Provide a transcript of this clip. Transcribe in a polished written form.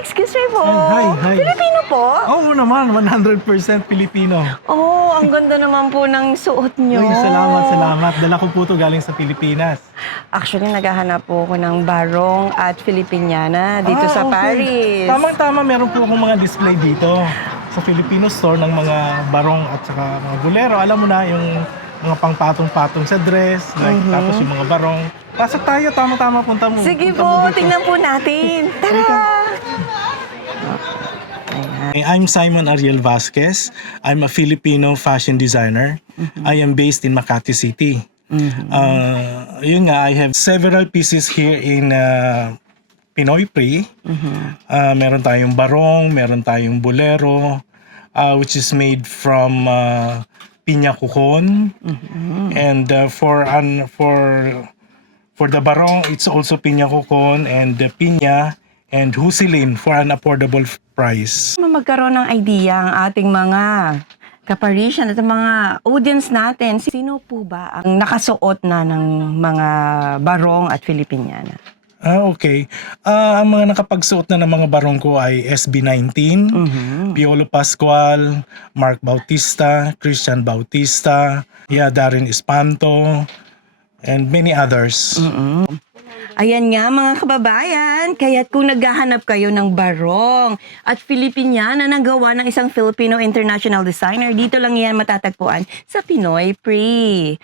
excuse me po. Hi. Filipino po? Oo naman, 100% Pilipino. Oh, ang ganda naman po ng suot nyo. Ay, salamat. Dala ko po to galing sa Pilipinas. Actually, naghahanap po ako ng barong at Filipiniana dito sa okay. Paris. Tamang-tama, meron po akong mga display dito sa Filipino store ng mga barong at saka mga bolero. Alam mo na, yung mga pangpatong-patong sa dress, like, tapos yung mga barong. Pasok tayo, tama-tama, punta mo. Sige Punta mo po, dito. tingnan po natin. Tara! I'm Simon Ariel Vasquez. I'm a Filipino fashion designer. I am based in Makati City. Yun nga, I have several pieces here in Pinoy Pre. Meron tayong barong, meron tayong bolero, which is made from piña kukon. And for the barong, it's also piña kukon and piña and husilin for an affordable price. Magkaroon ng idea ang ating mga kaparisian at mga audience natin. Sino po ba ang nakasuot na ng mga barong at Filipiniana? Okay. Ang mga nakapagsuot na ng mga barong ko ay SB19, Piolo Pascual, Mark Bautista, Christian Bautista, Darren Espanto, and many others. Ayan nga mga kababayan, kaya't kung naghahanap kayo ng barong at Filipiniana na gawa ng isang Filipino international designer, dito lang yan matatagpuan sa Pinoy Pre.